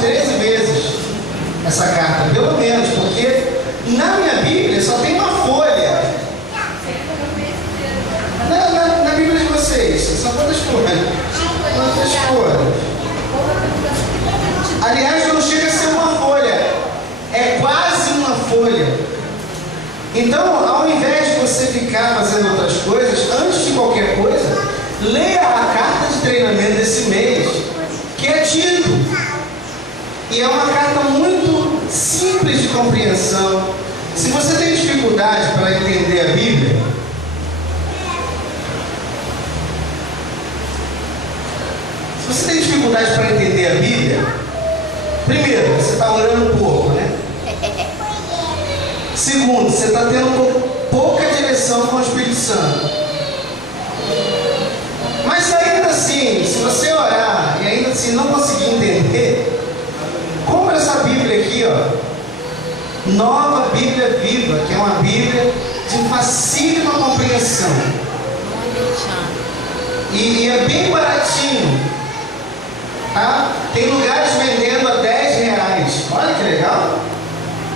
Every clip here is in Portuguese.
13 vezes essa carta, pelo menos, porque na minha Bíblia só tem uma folha. Na Bíblia de vocês, são quantas folhas? Quantas folhas? Aliás, não chega a ser uma folha, é quase uma folha. Então, ao invés de você ficar fazendo outras coisas, antes de qualquer coisa, leia a carta de treinamento desse mês, que é Tito. E é uma carta muito simples de compreensão. Se você tem dificuldade para entender a Bíblia, primeiro, você está orando pouco, né? Segundo, você está tendo pouca direção com o Espírito Santo. Mas ainda assim, se você orar e ainda assim não conseguir entender, compra essa Bíblia aqui, ó, Nova Bíblia Viva, que é uma Bíblia de facílima compreensão. E é bem baratinho, tá? Tem lugares vendendo a R$10. Olha que legal.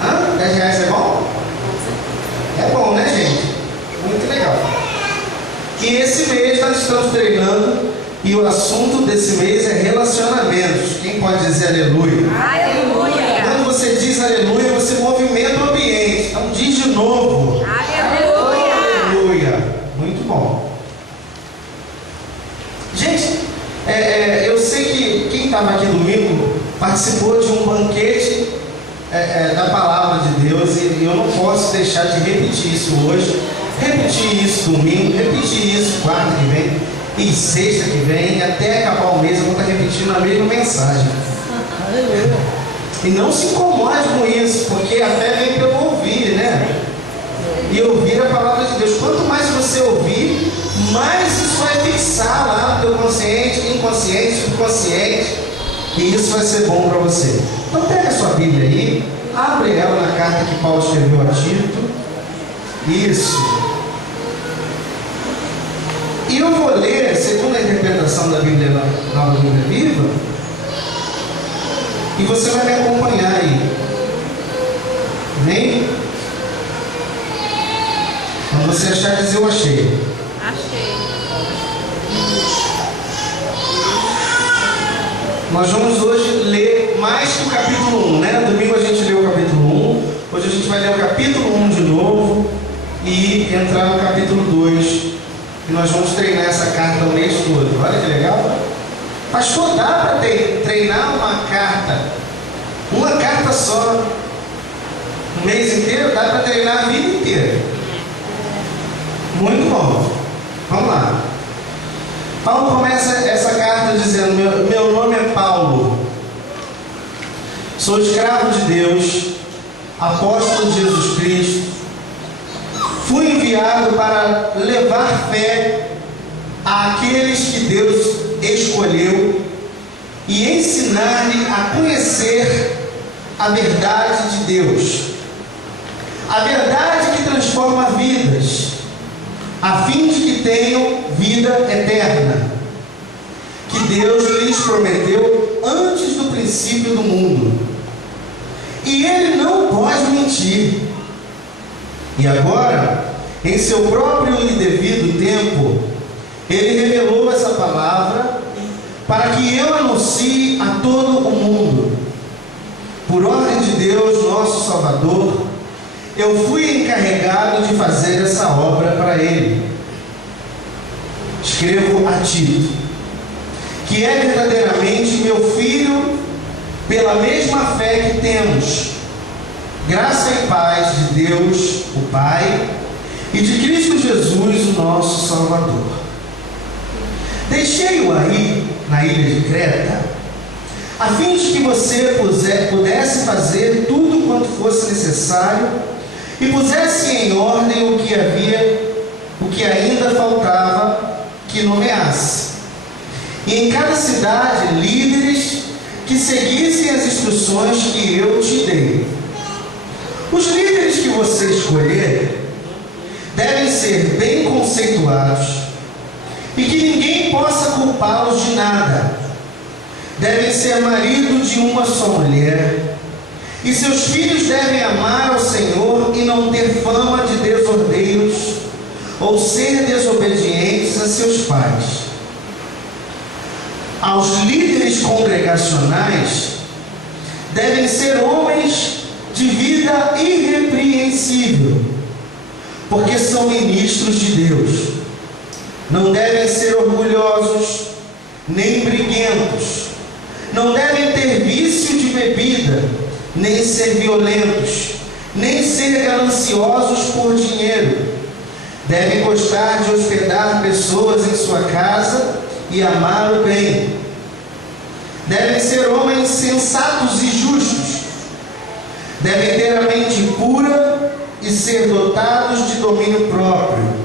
R$10 é bom? É bom, né, gente? Muito legal. E esse mês nós estamos treinando, e o assunto desse mês é relacionamentos. Quem pode dizer aleluia? Aleluia! Quando você diz aleluia, você movimenta o ambiente. Então diz de novo. Aleluia! Aleluia! Muito bom. Gente, eu sei que quem estava aqui domingo participou de um banquete da palavra de Deus, e eu não posso deixar de repetir isso hoje, repetir isso domingo, repetir isso quarta que vem e sexta que vem, e até acabar o mês eu vou estar repetindo a mesma mensagem. E não se incomode com isso, porque a fé vem pelo ouvir, né? E ouvir a palavra de Deus. Quanto mais você ouvir, mais isso vai fixar lá no teu consciente, inconsciente, subconsciente, e isso vai ser bom para você. Então pega a sua Bíblia aí, abre ela na carta que Paulo escreveu a Tito. Isso. E eu vou ler, segundo a interpretação da Bíblia, Nova Bíblia Viva, e você vai me acompanhar aí. Amém? Quando você achar, dizer eu achei. Achei. Nós vamos hoje ler mais que o capítulo 1, né? Domingo a gente leu o capítulo 1, hoje a gente vai ler o capítulo 1 de novo e entrar no capítulo 2. E nós vamos treinar essa carta o mês todo. Olha que legal. Pastor, dá para treinar uma carta só, um mês inteiro? Dá para treinar a vida inteira. Muito bom. Vamos lá. Paulo começa essa carta dizendo: meu nome é Paulo, sou escravo de Deus, apóstolo de Jesus Cristo, fui enviado para levar fé àqueles que Deus escolheu e ensinar-lhe a conhecer a verdade de Deus, a verdade que transforma vidas, a fim de que tenham vida eterna, que Deus lhes prometeu antes do princípio do mundo. E Ele não pode mentir. E agora, em seu próprio e devido tempo, Ele revelou essa palavra para que eu anuncie a todo o mundo. Por ordem de Deus, nosso Salvador, eu fui encarregado de fazer essa obra para Ele. Escrevo a Tito, que é verdadeiramente meu filho, pela mesma fé que temos. Graça e paz de Deus, o Pai, e de Cristo Jesus, o nosso Salvador. Deixei-o aí, na ilha de Creta, a fim de que você pudesse fazer tudo quanto fosse necessário e pusesse em ordem o que ainda faltava que nomeasse. E em cada cidade, líderes que seguissem as instruções que eu te dei. Os líderes que você escolher devem ser bem conceituados e que ninguém possa culpá-los de nada. devem ser marido de uma só mulher, e seus filhos devem amar ao Senhor e não ter fama de desordeiros ou ser desobedientes a seus pais. Aos líderes congregacionais devem ser homens de vida irrepreensível, porque são ministros de Deus. Não devem ser orgulhosos, nem briguentos. Não devem ter vício de bebida, nem ser violentos, nem ser gananciosos por dinheiro. Devem gostar de hospedar pessoas em sua casa e amar o bem. Devem ser homens sensatos e justos. Devem ter a mente pura e ser dotados de domínio próprio.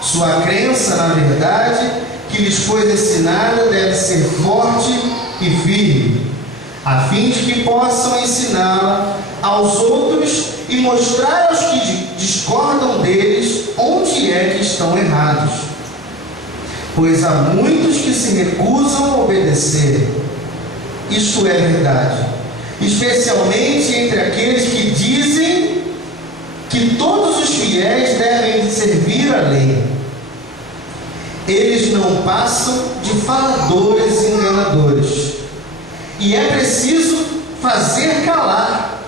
Sua crença na verdade que lhes foi ensinada deve ser forte e firme, a fim de que possam ensiná-la aos outros e mostrar aos que discordam deles onde é que estão errados. Pois há muitos que se recusam a obedecer. Isto é verdade, especialmente entre aqueles que dizem que todos os fiéis devem servir a lei. Eles não passam de faladores e enganadores, e é preciso fazer calar.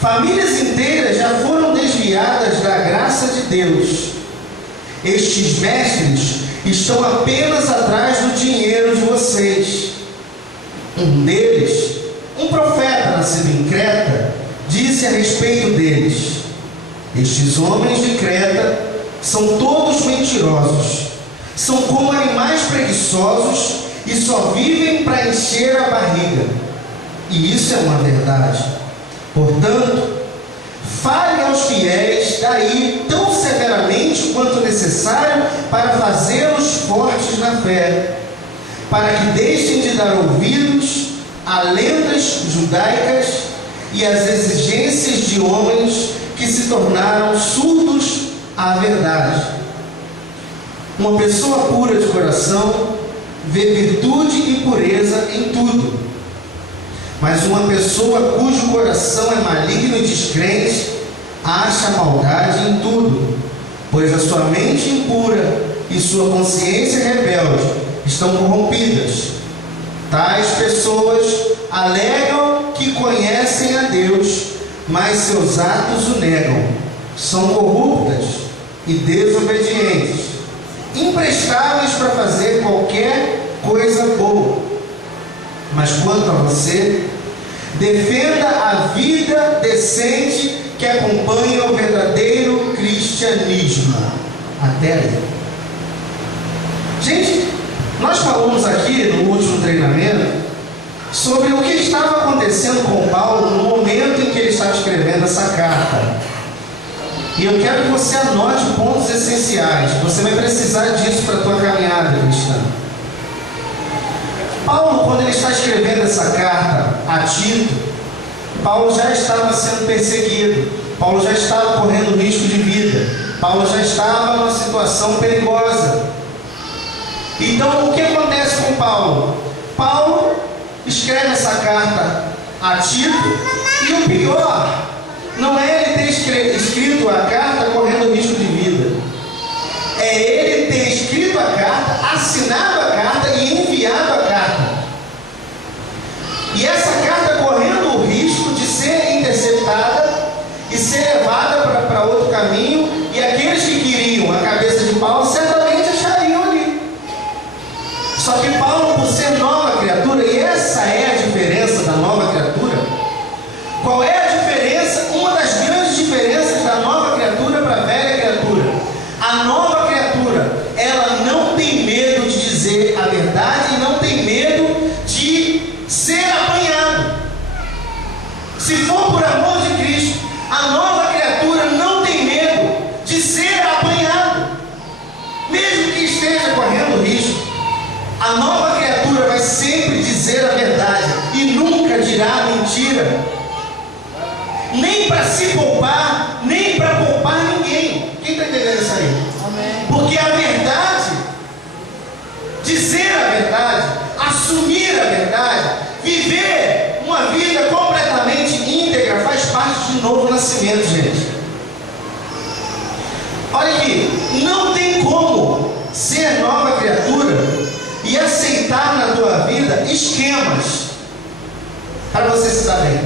Famílias inteiras já foram desviadas da graça de Deus. Estes mestres estão apenas atrás do dinheiro de vocês. Um deles, um profeta nascido em Creta, disse a respeito deles: estes homens de Creta são todos mentirosos, são como animais preguiçosos e só vivem para encher a barriga. E isso é uma verdade. Portanto, fale aos fiéis daí tão severamente quanto necessário para fazê-los fortes na fé, para que deixem de dar ouvidos a lendas judaicas e às exigências de homens que se tornaram surdos à verdade. Uma pessoa pura de coração vê virtude e pureza em tudo, mas uma pessoa cujo coração é maligno e descrente acha maldade em tudo, pois a sua mente impura e sua consciência rebelde estão corrompidas. Tais pessoas alegam que conhecem a Deus, mas seus atos o negam. São corruptas e desobedientes, imprestáveis para fazer qualquer coisa boa. Mas quanto a você, defenda a vida decente que acompanha o verdadeiro cristianismo. Até aí. Gente, nós falamos aqui no último treinamento sobre o que estava acontecendo com Paulo no momento em que ele estava escrevendo essa carta. E eu quero que você anote pontos essenciais. Você vai precisar disso para a tua caminhada cristã. Paulo, quando ele está escrevendo essa carta a Tito, Paulo já estava sendo perseguido. Paulo já estava correndo risco de vida. Paulo já estava numa situação perigosa. Então, o que acontece com Paulo? Paulo escreve essa carta a Tito, e o pior não é ele ter escrito a carta correndo risco de vida. É ele ter escrito a carta, assinado a carta e enviado a carta. E essa carta correndo o risco de ser interceptada e ser levada para outro caminho, e aqueles que queriam a cabeça de Paulo certamente achariam ali. Só que Paulo, por ser nova criatura, e essa é a diferença da nova criatura. Qual é a diferença? Uma das grandes diferenças da nova criatura para a velha criatura. A nova criatura, ela não tem medo de dizer a verdade e não tem medo de ser apanhado. Se for por amor de Cristo, a nova criatura não tem medo de ser apanhado, mesmo que esteja correndo risco. A nova criatura vai sempre dizer a verdade e nunca dirá mentira, nem para se poupar, nem para poupar ninguém. Quem está entendendo isso aí? Amém. Porque a verdade, dizer a verdade, assumir a verdade, viver uma vida completamente íntegra, faz parte de novo nascimento, gente. Olha aqui, não tem como ser nova criatura e aceitar na tua vida esquemas para você se dar bem.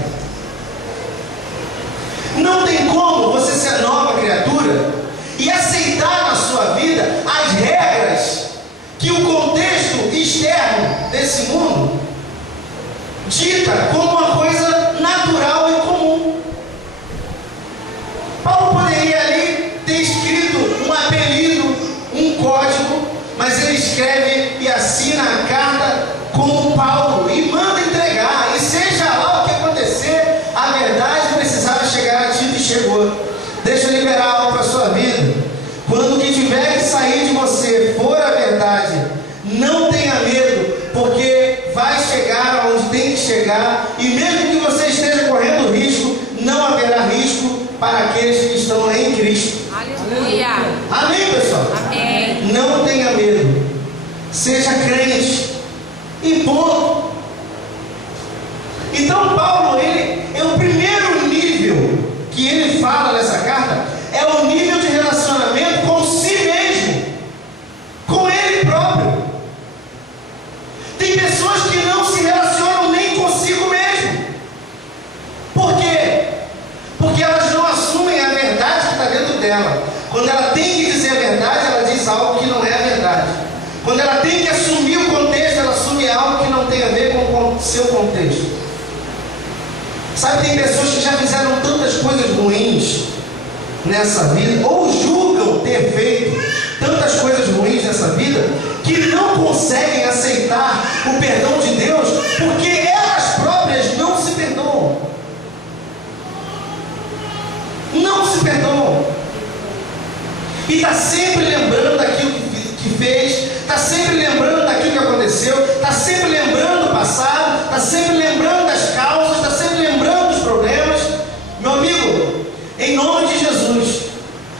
Não tem como você ser nova criatura e aceitar na sua vida as regras que o contexto externo desse mundo dita como uma coisa natural e comum. Paulo poderia ali ter escrito um apelido, um código, mas ele escreve e assina a carta como Paulo e manda entregar, e seja lá o que acontecer, a verdade precisava chegar a ti e chegou. Deixa eu liberar algo para a sua vida. Quando o que tiver que sair de você for a verdade, não tenha medo, porque vai chegar aonde tem que chegar, e mesmo que você esteja correndo risco, não haverá risco para aqueles que estão em Cristo. Aleluia. Amém, pessoal? Amém. Não tenha medo. Seja crente. E ponto. Então Paulo, ele é o primeiro nível que ele fala nessa carta, é o nível de relacionamento com si mesmo, com ele próprio. Tem pessoas que não se relacionam nem consigo mesmo. Por quê? Porque elas não assumem a verdade que está dentro dela. Quando ela tem que dizer a verdade, ela diz algo que não é a verdade. Quando ela tem que assumir o contexto, ela assume algo que não tem a ver com o seu contexto. Sabe, tem pessoas que já fizeram tantas coisas ruins nessa vida, ou julgam ter feito tantas coisas ruins nessa vida, que não conseguem aceitar o perdão de Deus, porque elas próprias não se perdoam. Não se perdoam. E está sempre lembrando daquilo que fez, está sempre lembrando daquilo que aconteceu, está sempre lembrando do passado, está sempre lembrando das causas, está sempre lembrando dos problemas. Meu amigo, em nome de Jesus,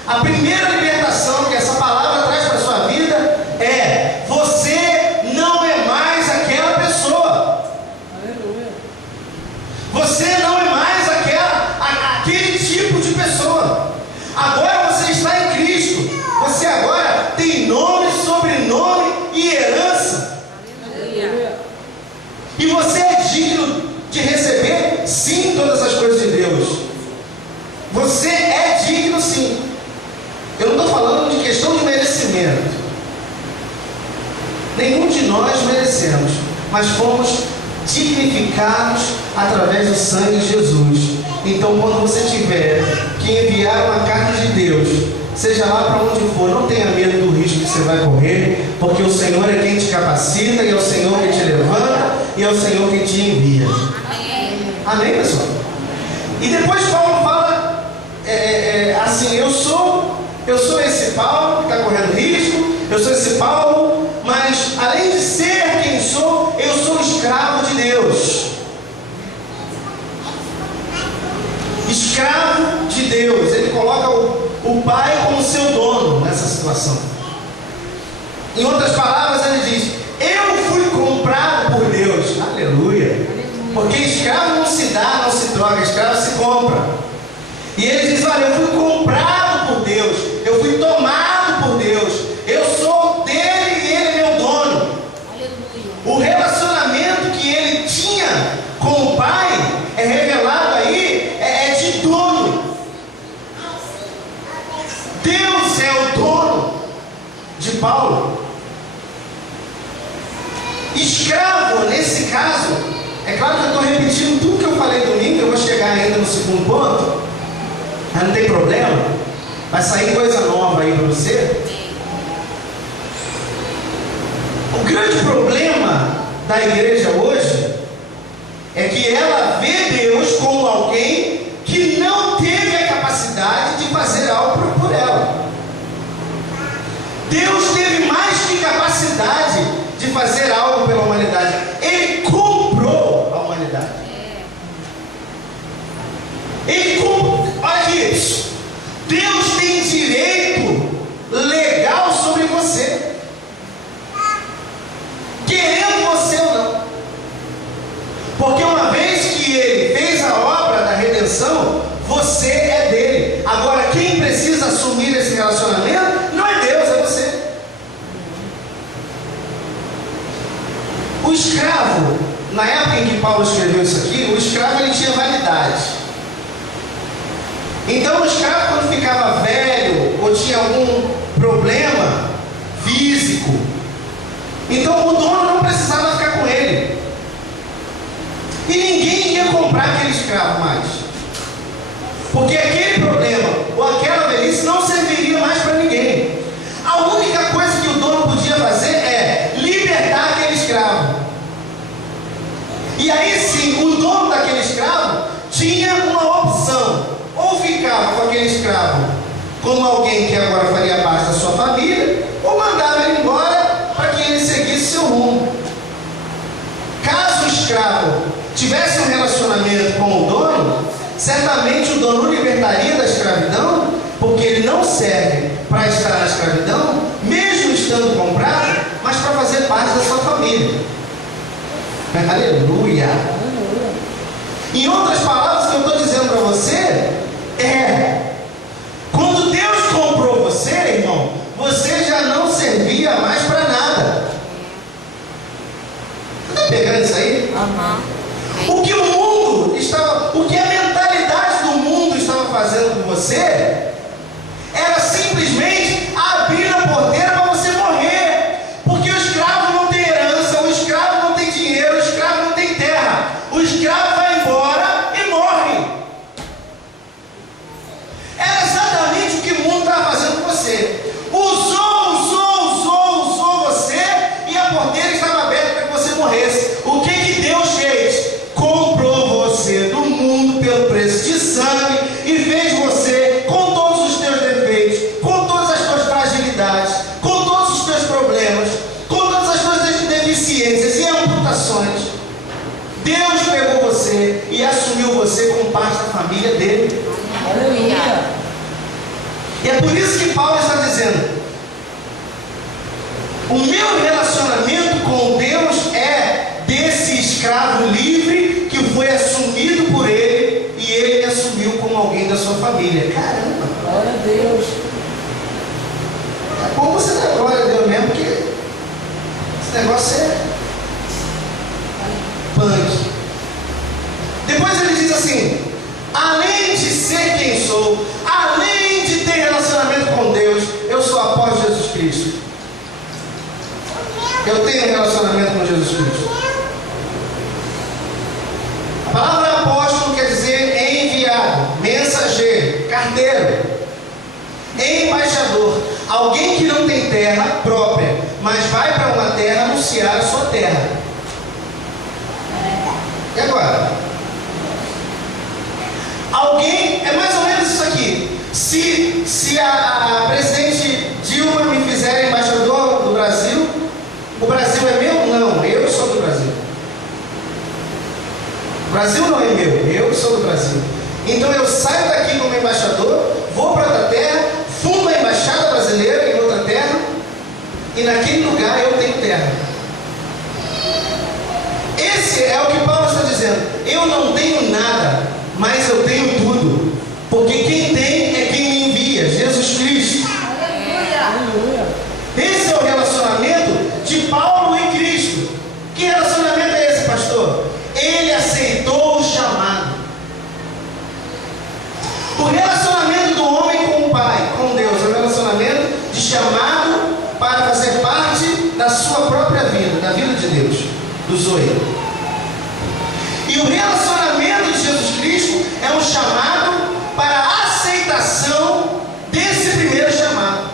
a primeira libertação que essa palavra traz para a sua vida é: você não é mais aquela pessoa. Aleluia. Você não é mais aquele tipo de pessoa. Agora você está em Cristo. Você agora tem nome, sobrenome e herança. Aleluia. E você é digno de receber, sim, todas as coisas de Deus. Você é digno, sim. Eu não estou falando de questão de merecimento. Nenhum de nós merecemos, mas fomos dignificados através do sangue de Jesus. Então, quando você tiver que enviar uma carta de Deus, seja lá para onde for, não tenha medo do risco que você vai correr, porque o Senhor é quem te capacita, e é o Senhor quem te levanta, e é o Senhor quem te envia. Amém, Amém, pessoal? E depois Paulo fala assim: eu sou esse Paulo que está correndo risco, eu sou esse Paulo, mas além de ser quem sou, eu sou escravo de Deus. Escravo de Deus. Ele coloca o Pai como seu dono nessa situação. Em outras palavras, ele diz: eu fui comprado por Deus. Aleluia. Porque escravo não se dá, não se troca, escravo se compra. E ele diz: olha, eu fui comprado por Deus, eu fui tomado por Deus, eu sou dele e ele é meu dono. Aleluia. O relacionamento que ele tinha com o Pai é revelado aí, é de dono. Deus é o dono de Paulo. Escravo, nesse caso, é claro que eu estou repetindo tudo que eu falei domingo, eu vou chegar ainda no segundo ponto, mas não tem problema, vai sair coisa nova aí para você. O grande problema da igreja hoje é que ela vê Deus como alguém que não teve a capacidade de fazer algo por ela. Deus teve mais que capacidade de fazer algo pela humanidade. Ele comprou a humanidade. Ele comprou. Olha aqui. Deus tem direito legal sobre você. Querendo você ou atenção, você é dele. Agora, quem precisa assumir esse relacionamento não é Deus, é você. O escravo, na época em que Paulo escreveu isso aqui, o escravo ele tinha validade. Então o escravo, quando ficava velho ou tinha algum problema físico, então o dono não precisava ficar com ele. E ninguém ia comprar aquele escravo mais. Porque aquele problema ou aquela velhice não serviria mais para ninguém. A única coisa que o dono podia fazer é libertar aquele escravo. E aí sim, o dono daquele escravo tinha uma opção. Ou ficava com aquele escravo como alguém que agora faria parte da sua família, ou mandava ele embora para que ele seguisse seu rumo. Caso o escravo tivesse um relacionamento com o dono, certamente o dono o libertaria da escravidão, porque ele não serve para estar na escravidão, mesmo estando comprado, mas para fazer parte da sua família. Aleluia! Em outras palavras, o que eu estou dizendo para você é: quando Deus comprou você, irmão, você já não servia mais para nada. Você está pegando isso aí? O que o mundo estava, o que a mentalidade do mundo estava fazendo com você era simplesmente abrir a porteira para você morrer. Porque o escravo não tem herança, o escravo não tem dinheiro, o escravo não tem terra. O escravo vai embora e morre. Era exatamente o que o mundo estava fazendo com você. Usou você, e a porteira estava aberta para que você morresse. O que Deus fez? Comprou você do mundo pelo preço de sangue e fez você com todos os teus defeitos, com todas as tuas fragilidades, com todos os teus problemas, com todas as tuas deficiências e amputações. Deus pegou você e assumiu você como parte da família dele. Aleluia. E é por isso que Paulo está dizendo: o meu relacionamento com Deus é desse escravo livre que foi assumido por ele e ele me assumiu como alguém da sua família. Caramba! Glória a Deus. É bom você dar glória a Deus mesmo, porque esse negócio é punk. Depois ele diz assim: além de ser quem sou, além de ter relacionamento com Deus, eu sou apóstolo de Jesus Cristo. Eu tenho relacionamento com Jesus Cristo. A palavra apóstolo quer dizer enviado, mensageiro, carteiro, embaixador. Alguém que não tem terra própria, mas vai para uma terra anunciar a sua terra. E agora? Alguém, é mais ou menos isso aqui. Se a presidente Dilma me fizer embaixador do Brasil, o Brasil é meu? Não, eu sou do Brasil. O Brasil não é meu, eu sou do Brasil. Então eu saio daqui como embaixador, vou para outra terra, fundo a embaixada brasileira em outra terra, e naquele lugar eu tenho terra. Esse é o que Paulo está dizendo. Eu não tenho nada, mas eu tenho tudo. Porque quem tem é quem me envia, Jesus Cristo. Aleluia. Esse é o relacionamento de Paulo e Cristo. Que relacionamento é esse, pastor? Ele aceitou o chamado. O relacionamento do homem com o Pai, com Deus, é um relacionamento de chamado para fazer parte da sua própria vida, da vida de Deus, do Zoe. E o relacionamento de Jesus Cristo é um chamado para a aceitação desse primeiro chamado.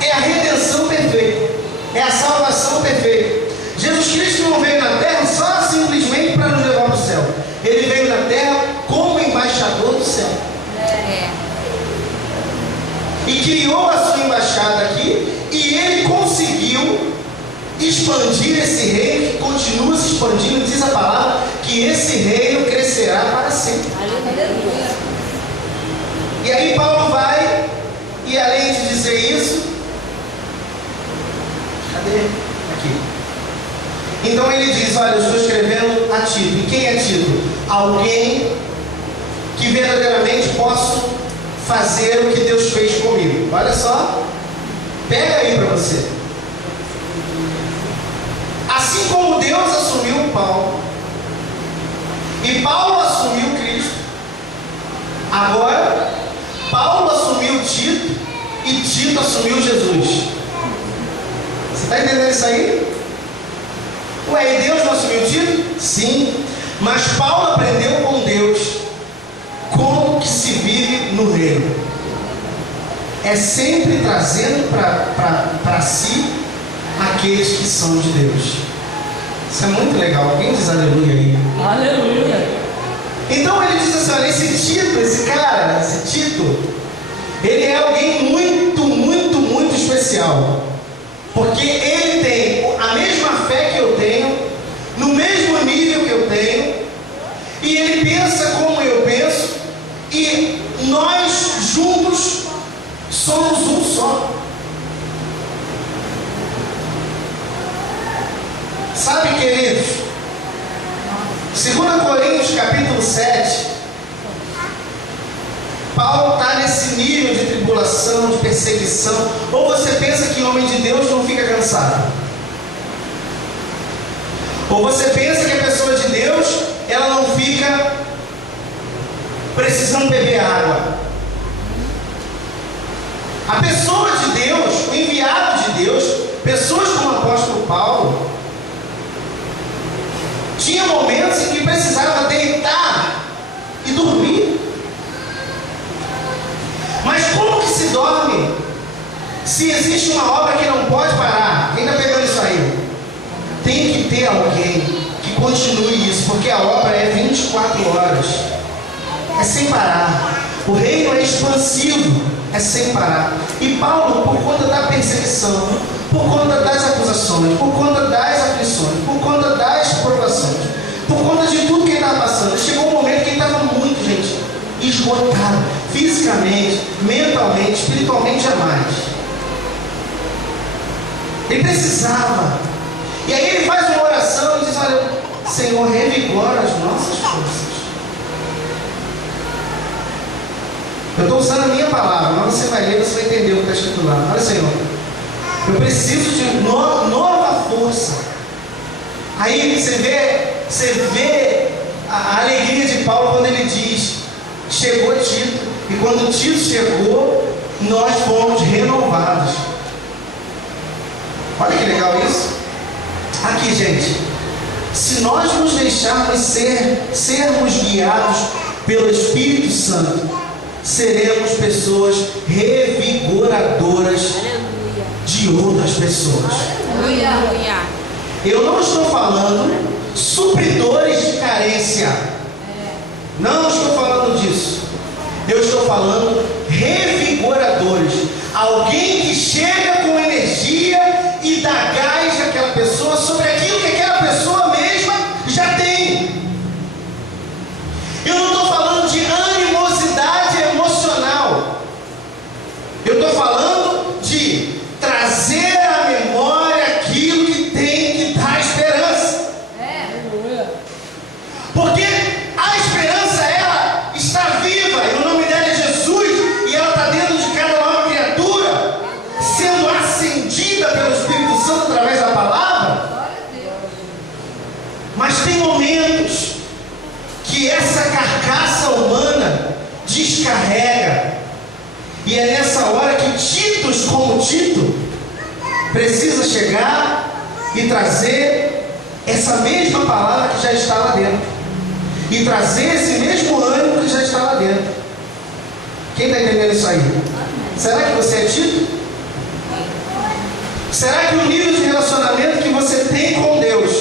É a redenção perfeita, é a salvação perfeita. Jesus Cristo não veio na terra só simplesmente para nos levar para o céu. Ele veio na terra como embaixador do céu. E criou a sua embaixada aqui, e ele conseguiu expandir esse reino, que continua se expandindo. Diz a palavra que esse reino crescerá para sempre. E aí Paulo vai, e além de dizer isso, cadê? Aqui. Então ele diz: olha, eu estou escrevendo a Tito. E quem é Tito? alguém que verdadeiramente possa fazer o que Deus fez comigo. Olha só, pega aí para você. Assim como Deus assumiu Paulo, e Paulo assumiu Cristo, agora Paulo assumiu Tito, e Tito assumiu Jesus. Você está entendendo isso aí? Ué, e Deus não assumiu Tito? Sim, mas Paulo aprendeu com Deus como que se vive no reino. É sempre trazendo para si aqueles que são de Deus. Isso é muito legal. Alguém diz aleluia aí? Aleluia. Então ele diz assim, olha, esse Tito, ele é alguém muito, muito, muito especial. Porque ele tem a mesma fé que eu tenho, no mesmo nível que eu tenho, e ele pensa como eu penso, e nós juntos somos um só. Sabe, queridos, 2 Coríntios capítulo 7, Paulo está nesse nível de tribulação, de perseguição. Ou você pensa que homem de Deus não fica cansado? Ou você pensa que a pessoa de Deus, ela não fica precisando beber água? A pessoa de Deus, o enviado de Deus, pessoas como o apóstolo Paulo, tinha momentos em que precisava deitar e dormir. Mas como que se dorme se existe uma obra que não pode parar? Quem está pegando isso aí? Tem que ter alguém que continue isso, porque a obra é 24 horas, é sem parar. O reino é expansivo, é sem parar. E Paulo, por conta da perseguição, por conta das acusações, por conta das aflições, por conta das provações, por conta de tudo que ele estava passando, chegou um momento que ele estava muito, gente, esgotado, fisicamente, mentalmente, espiritualmente, jamais. Ele precisava. E aí ele faz uma oração e diz, olha, Senhor, revigora as nossas forças. Eu estou usando a minha palavra, mas você vai ler, você vai entender o que está escrito lá. Olha, Senhor, eu preciso de nova força. Aí você vê a alegria de Paulo quando ele diz, chegou Tito, e quando Tito chegou, nós fomos renovados. Olha que legal isso. Aqui, gente, se nós nos deixarmos sermos guiados pelo Espírito Santo, seremos pessoas revigoradoras de outras pessoas. Aleluia. Eu não estou falando supridores de carência. Não estou falando disso. Eu estou falando revigoradores. Alguém que chega com energia e dá gás àquela pessoa sobre aquilo que aquela pessoa mesma já tem. Eu não estou falando de animosidade emocional. Eu estou falando de trazer à memória aquilo que tem que dar esperança. Porque a esperança, ela está viva, e o nome dela é Jesus, e ela está dentro de cada nova criatura, sendo acendida pelo Espírito Santo através da palavra. Mas tem momentos que essa carcaça humana descarrega, e é nessa hora que Titos como Tito precisa chegar e trazer essa mesma palavra que já está lá dentro, e trazer esse mesmo ânimo que já está lá dentro. Quem está entendendo isso aí? Será que você é Tito? Será que o nível de relacionamento que você tem com Deus,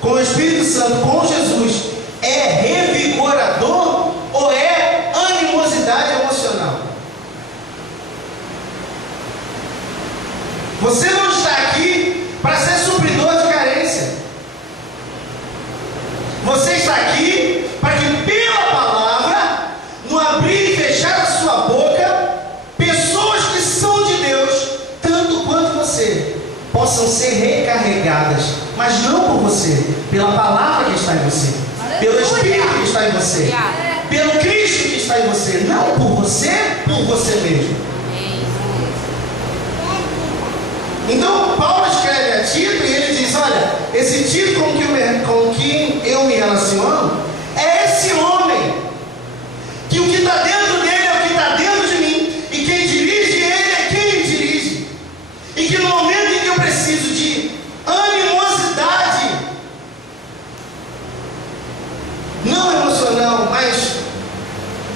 com o Espírito Santo, com Jesus, é revigorador ou é animosidade emocional? Você não está aqui para ser supridor de carência. Você está aqui para que pela palavra, no abrir e fechar a sua boca, pessoas que são de Deus, tanto quanto você, possam ser recarregadas, mas não por você, pela palavra que está em você, pelo Espírito que está em você. Pelo Cristo que está em você. Não por você mesmo. Então Paulo escreve a Tito e ele diz, olha, esse Tito com quem eu me relaciono é esse homem, que o que está dentro dele é o que está dentro de mim, e quem dirige ele é quem me dirige, e que no momento em que eu preciso de animosidade, não emocional, mas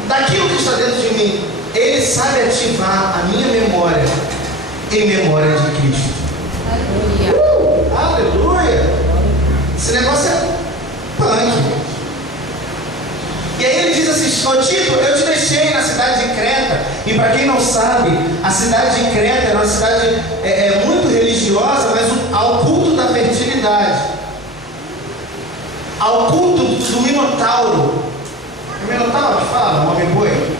daquilo que está dentro de mim, ele sabe ativar a minha memória em memória de Cristo. Aleluia! Esse negócio é punk. E aí ele diz assim, ô Tito, eu te deixei na cidade de Creta. E para quem não sabe, a cidade de Creta era uma cidade muito religiosa, mas ao culto da fertilidade, ao culto do Minotauro. É o Minotauro que fala, o homem-boi?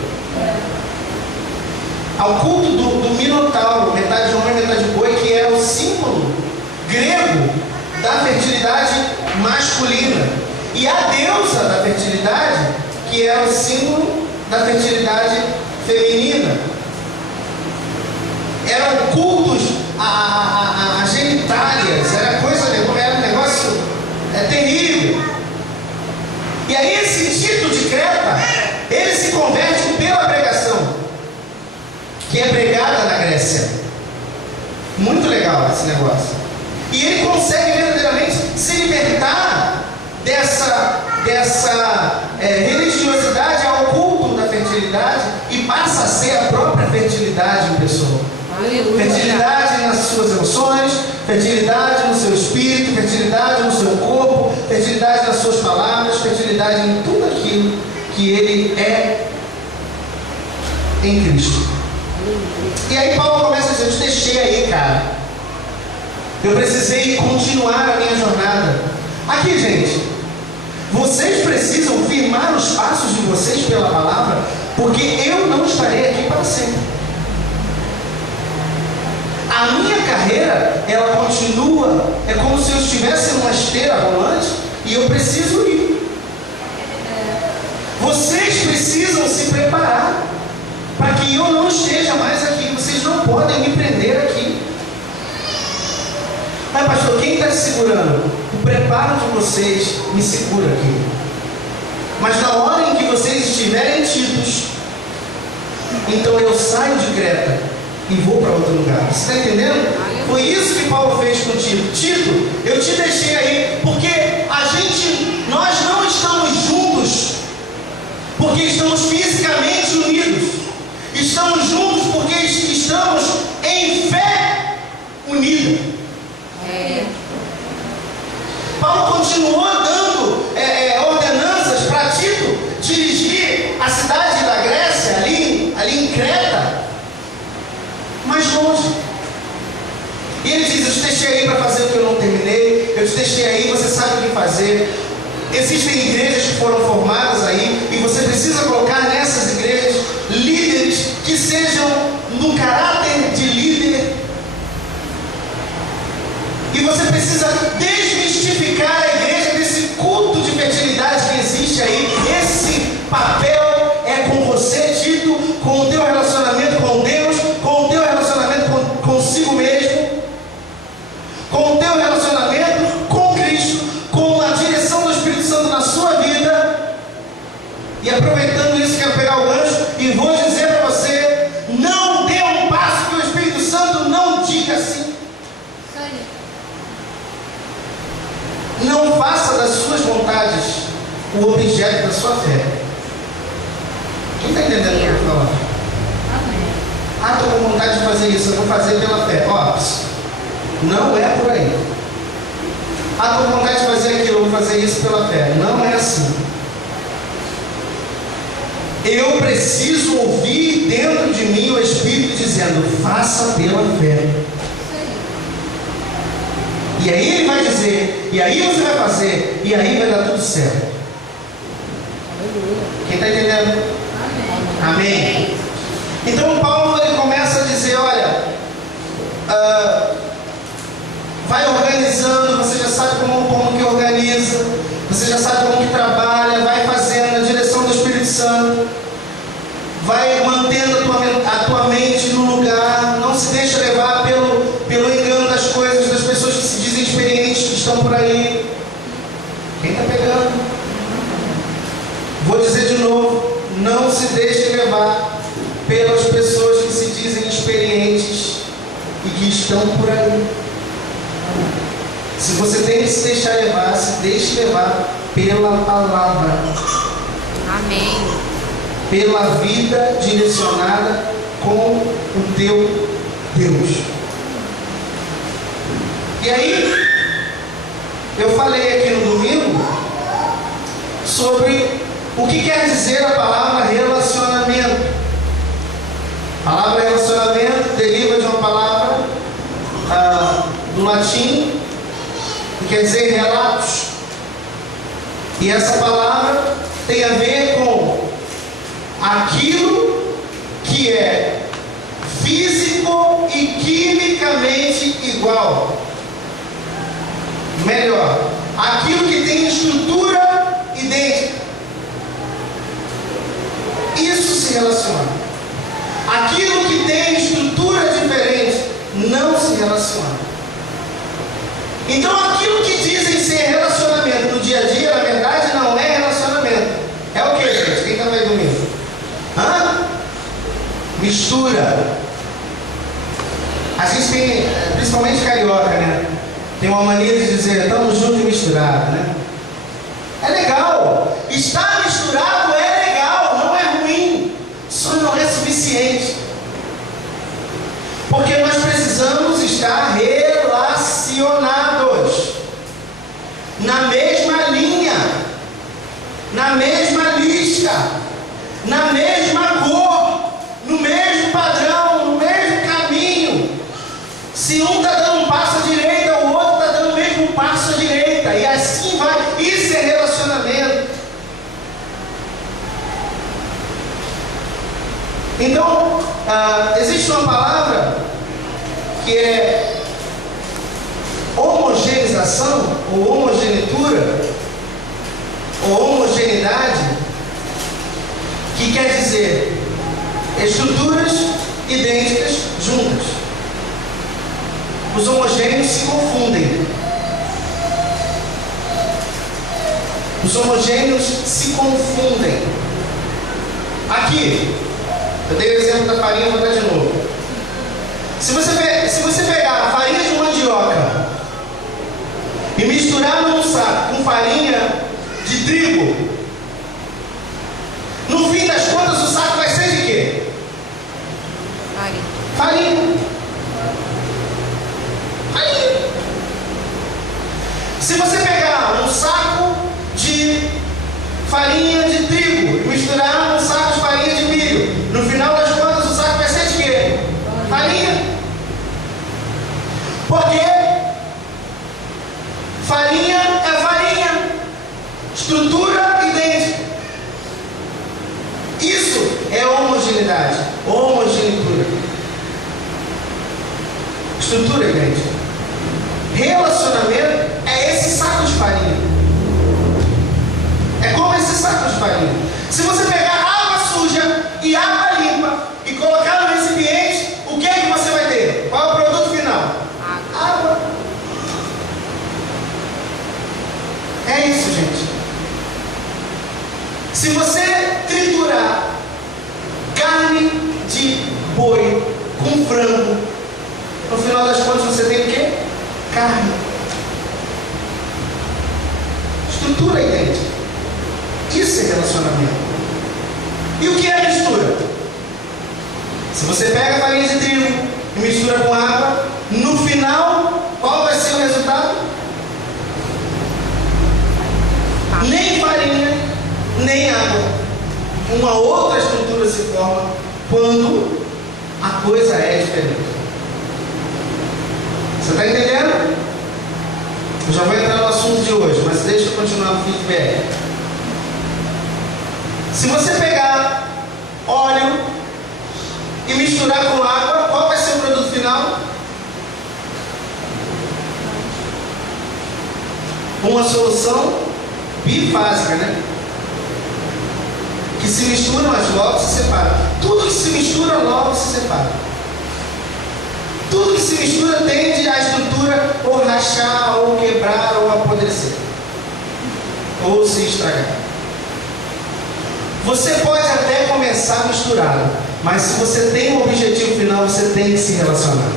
Ao culto do Minotauro, metade homem, metade boi, que era o símbolo grego da fertilidade masculina. E a deusa da fertilidade, que era o símbolo da fertilidade feminina. Eram cultos a genitálias, era um negócio terrível. E aí esse Tito de Creta, ele se converte pela pregação, que é pregada na Grécia. Muito legal esse negócio. E ele consegue verdadeiramente se libertar dessa religiosidade ao culto da fertilidade e passa a ser a própria fertilidade em pessoa. Aleluia. Fertilidade nas suas emoções, fertilidade no seu espírito, fertilidade no seu corpo, fertilidade nas suas palavras, fertilidade em tudo aquilo que ele é em Cristo. E aí Paulo começa a dizer, eu te deixei aí, cara. Eu precisei continuar a minha jornada. Aqui, gente, vocês precisam firmar os passos de vocês pela palavra, porque eu não estarei aqui para sempre. A minha carreira, ela continua, é como se eu estivesse numa esteira rolante e eu preciso ir. Vocês precisam se preparar para que eu não esteja mais aqui. Vocês não podem me prender aqui. Mas pastor, quem está segurando? O preparo de vocês me segura aqui. Mas na hora em que vocês estiverem tidos, então eu saio de Creta e vou para outro lugar. Você está entendendo? Foi isso que Paulo fez com Tito. Tito, eu te deixei aí porque nós não estamos juntos porque estamos fisicamente unidos. Estamos juntos porque estamos em fé unida. Paulo continuou dando ordenanças para Tito dirigir a cidade da Grécia, ali em Creta, mais longe. E ele diz, eu te deixei aí para fazer o que eu não terminei, eu te deixei aí, você sabe o que fazer. Existem igrejas que foram formadas aí, e você precisa colocar nessas igrejas líderes que sejam no caráter de líder. E você precisa desmistificar a igreja desse culto de fertilidade que existe aí. Esse papel é com você, Tito, com o teu relacionamento com Deus, com o teu relacionamento consigo mesmo, com o teu relacionamento com Cristo, com a direção do Espírito Santo na sua vida. E aproveitando isso, quero pegar o gancho e vou dizer para você, não dê um passo que o Espírito Santo não diga sim. Não faça das suas vontades o objeto da sua fé. Quem está entendendo o que eu estou falando? Ah, estou com vontade de fazer isso, eu vou fazer pela fé. Ó, não é por aí. Ah, estou com vontade de fazer aquilo, eu vou fazer isso pela fé. Não é assim. Eu preciso ouvir dentro de mim o Espírito dizendo, faça pela fé. E aí ele vai dizer, e aí você vai fazer, e aí vai dar tudo certo. Quem está entendendo? Amém. Então Paulo ele começa a dizer, olha, vai organizando, você já sabe como que organiza, você já sabe como que trabalha, vai fazendo na direção dispersando. Vai mantendo a tua mente no lugar. Não se deixa levar pelo engano das coisas, das pessoas que se dizem experientes, que estão por aí. Quem está pegando? Vou dizer de novo, não se deixe levar pelas pessoas que se dizem experientes e que estão por aí. Se você tem que se deixar levar, se deixe levar pela palavra. Amém. Pela vida direcionada com o teu Deus. E aí, eu falei aqui no domingo sobre o que quer dizer a palavra relacionamento. A palavra relacionamento deriva de uma palavra do latim, que quer dizer relatos. E essa palavra tem a ver com aquilo que é físico e quimicamente igual. Melhor, aquilo que tem estrutura idêntica. Isso se relaciona. Aquilo que tem estrutura diferente não se relaciona. Então aquilo que dizem ser relacionamento no dia a dia, na verdade não é relacionamento. É o que, gente? Quem está aí domingo? Mistura. A gente tem, principalmente carioca, né? Tem uma mania de dizer, estamos juntos e misturados, né? É legal. Estar misturado é legal, não é ruim. Só não é suficiente. Porque nós precisamos estar relacionados. Na mesma linha. Na mesma lista. Na mesma cor. No mesmo padrão. No mesmo caminho. Se um está dando um passo à direita, o outro está dando o mesmo passo à direita. E assim vai. Isso é relacionamento. Então, existe uma palavra que é homogeneização, ou homogenitura, ou homogeneidade, que quer dizer estruturas idênticas juntas. Os homogêneos se confundem. Os homogêneos se confundem. Aqui, eu dei o exemplo da farinha, vou dar de novo. Se você pegar a farinha de mandioca e misturar num saco com farinha de trigo, no fim das contas o saco vai ser de quê? Farinha. Se você pegar um saco de farinha de trigo e misturar num saco de farinha de milho, no final das contas o saco vai ser de quê? Farinha. Porque farinha é farinha, estrutura idêntica. Isso é homogeneidade, homogenitura. Estrutura idêntica. Relacionamento é esse saco de farinha. É como esse saco de farinha. Se você pegar água suja e água limpa e colocar no recipiente, o que é que você vai ter? Qual é o produto final? Água. É isso, gente. Se você triturar carne de boi com frango, no final das contas você tem o quê? Carne. Estrutura idêntica. Isso é relacionamento. E o que é mistura? Se você pega a farinha de trigo e mistura com água, no final, qual vai ser o resultado? Nem farinha, nem água. Uma outra estrutura se forma quando a coisa é diferente. Você está entendendo? Eu já vou entrar no assunto de hoje, mas deixa eu continuar no feedback. Se você pegar óleo e misturar com água, qual vai ser o produto final? Uma solução bifásica, né? que se misturam, mas logo se separam. Tudo que se mistura, logo se separa. Tudo que se mistura tende a estrutura ou rachar, ou quebrar, ou apodrecer, ou se estragar. Você pode até começar misturado, mas se você tem um objetivo final, você tem que se relacionar.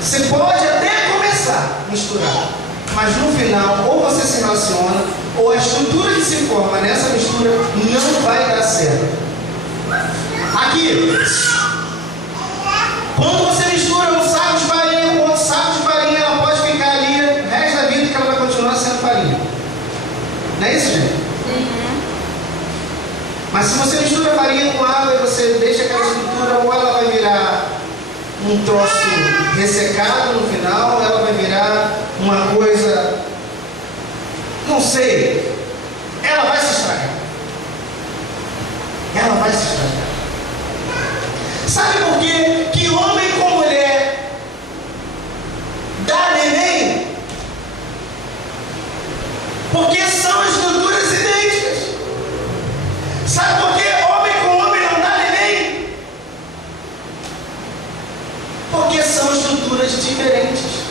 Você pode até começar misturado, mas no final, ou você se relaciona, ou a estrutura que se forma nessa mistura não vai dar certo. Aqui, quando você mistura um saco de farinha com outro saco de farinha, ela pode ficar ali o resto da vida que ela vai continuar sendo farinha. Não é isso, gente? Mas se você mistura farinha com água e você deixa aquela estrutura, ou ela vai virar um troço ressecado no final, ou ela vai virar uma coisa, não sei, ela vai se estragar. Ela vai se estragar. Sabe por quê? Que homem com mulher dá neném? Porque são estruturas idênticas. Sabe por que homem com homem não dá neném? Porque são estruturas diferentes.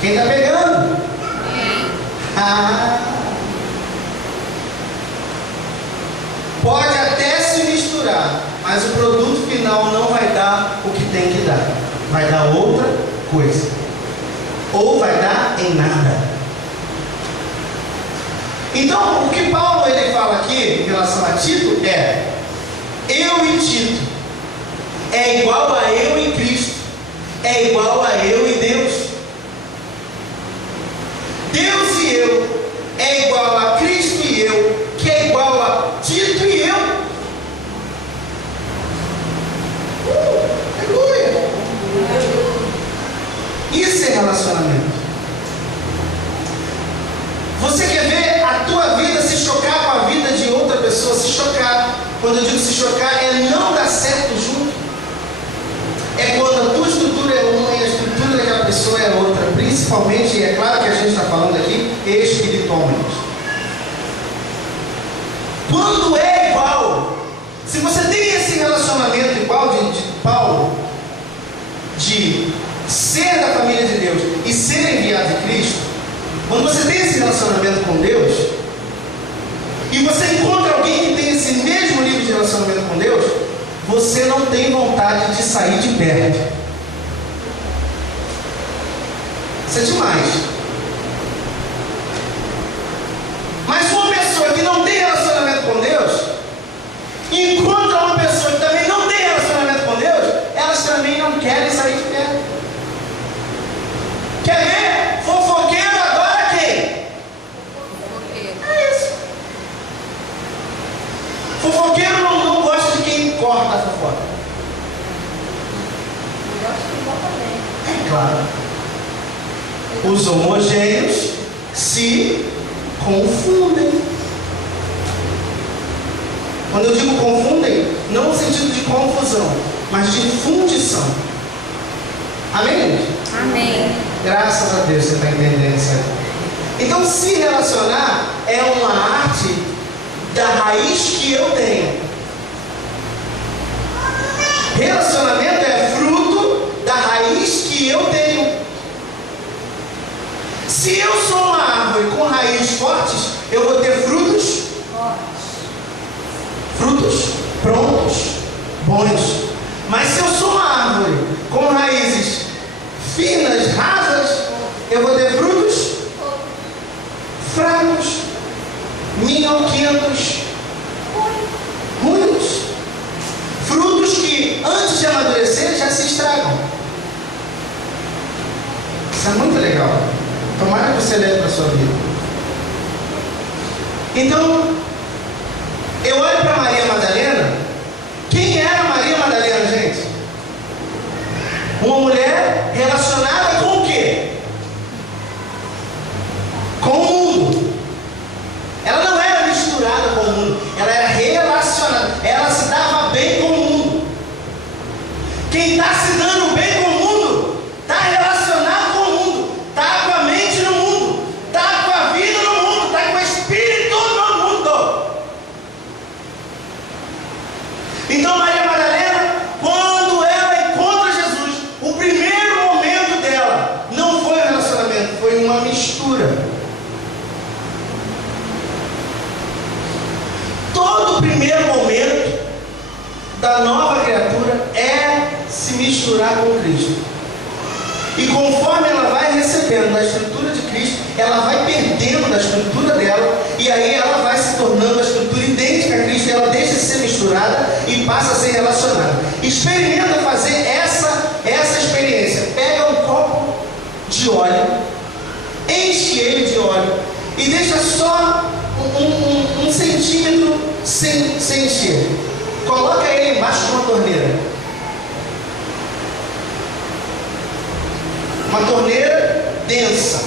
Quem está pegando? Pode até se misturar, mas o produto final não vai dar o que tem que dar. Vai dar outra coisa. Ou vai dar em nada. Então, o que Paulo ele fala aqui em relação a Tito é: eu e Tito é igual a eu e Cristo, é igual a eu e Deus. Deus e eu é igual a Cristo e eu, que é igual a Tito e eu. Aleluia! Isso é relacionamento. Você quer ver a tua vida se chocar com a vida de outra pessoa? Se chocar. Quando eu digo se chocar, é não dar certo junto. É quando a tua estrutura é uma e a estrutura daquela pessoa é outra. Principalmente, é claro que a gente está falando aqui espiritualmente. Quando é igual, se você tem esse relacionamento igual de Paulo, de ser da família de Deus e ser enviado de Cristo, quando você tem esse relacionamento com Deus, e você encontra alguém que tem esse mesmo nível de relacionamento com Deus, você não tem vontade de sair de perto. Isso é demais. Mas uma pessoa que não tem relacionamento com Deus, encontra uma pessoa que também não tem relacionamento com Deus, elas também não querem sair de perto. Quer ver? Fofoqueiro adora quem? É isso. Fofoqueiro não gosta de quem corta a fofoca. É claro. Os homogêneos se confundem. Quando eu digo confundem, não no sentido de confusão, mas de fundição. Amém, gente? Amém. Graças a Deus você está entendendo isso aí. Então, se relacionar é uma arte da raiz que eu tenho. Relacionamento é fruto da raiz que eu tenho. Se eu sou uma árvore com raízes fortes, eu vou ter frutos prontos, bons. Mas se eu sou uma árvore com raízes finas, rasas, eu vou ter frutos fracos, minhoquentos, ruins. Frutos que antes de amadurecer já se estragam. Isso é muito legal. Tomara que você leve para a sua vida. Então, eu olho para Maria Madalena. Quem era Maria Madalena, gente? Uma mulher relacionada com o quê? Com o mundo. Ela não era misturada com o mundo. Ela era relacionada. Ela se dava bem com o mundo. Quem está se dando bem com o mundo, está relacionado com o mundo. Está com a mente no mundo. Está com a vida no mundo. Está com o espírito no mistura. Todo primeiro momento da nova criatura é se misturar com Cristo. E conforme ela vai recebendo da estrutura de Cristo, ela vai perdendo da estrutura dela, e aí ela vai se tornando a estrutura idêntica a Cristo, e ela deixa de ser misturada e passa a ser relacionada. Experimenta fazer essa experiência. Pega um copo de óleo, enche ele de óleo e deixa só um centímetro sem encher. Coloca ele embaixo de uma torneira. Uma torneira densa.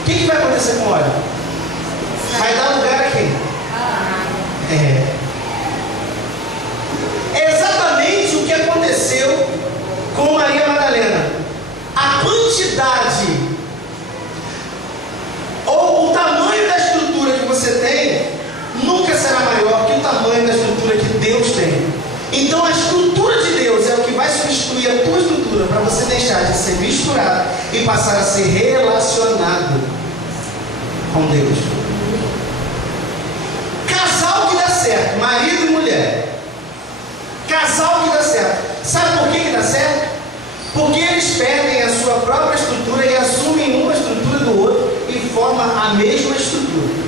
O que vai acontecer com o óleo? Vai dar lugar a quem? É exatamente o que aconteceu com Maria Madalena. A quantidade ou o tamanho da estrutura que você tem nunca será maior que o tamanho da estrutura que Deus tem. Então a estrutura de Deus é o que vai substituir a tua estrutura para você deixar de ser misturado e passar a ser relacionado com Deus. Casal que dá certo, marido e mulher. Casal que dá certo. Sabe por que dá certo? Porque eles perdem a sua própria estrutura e assumem uma estrutura do outro e formam a mesma estrutura.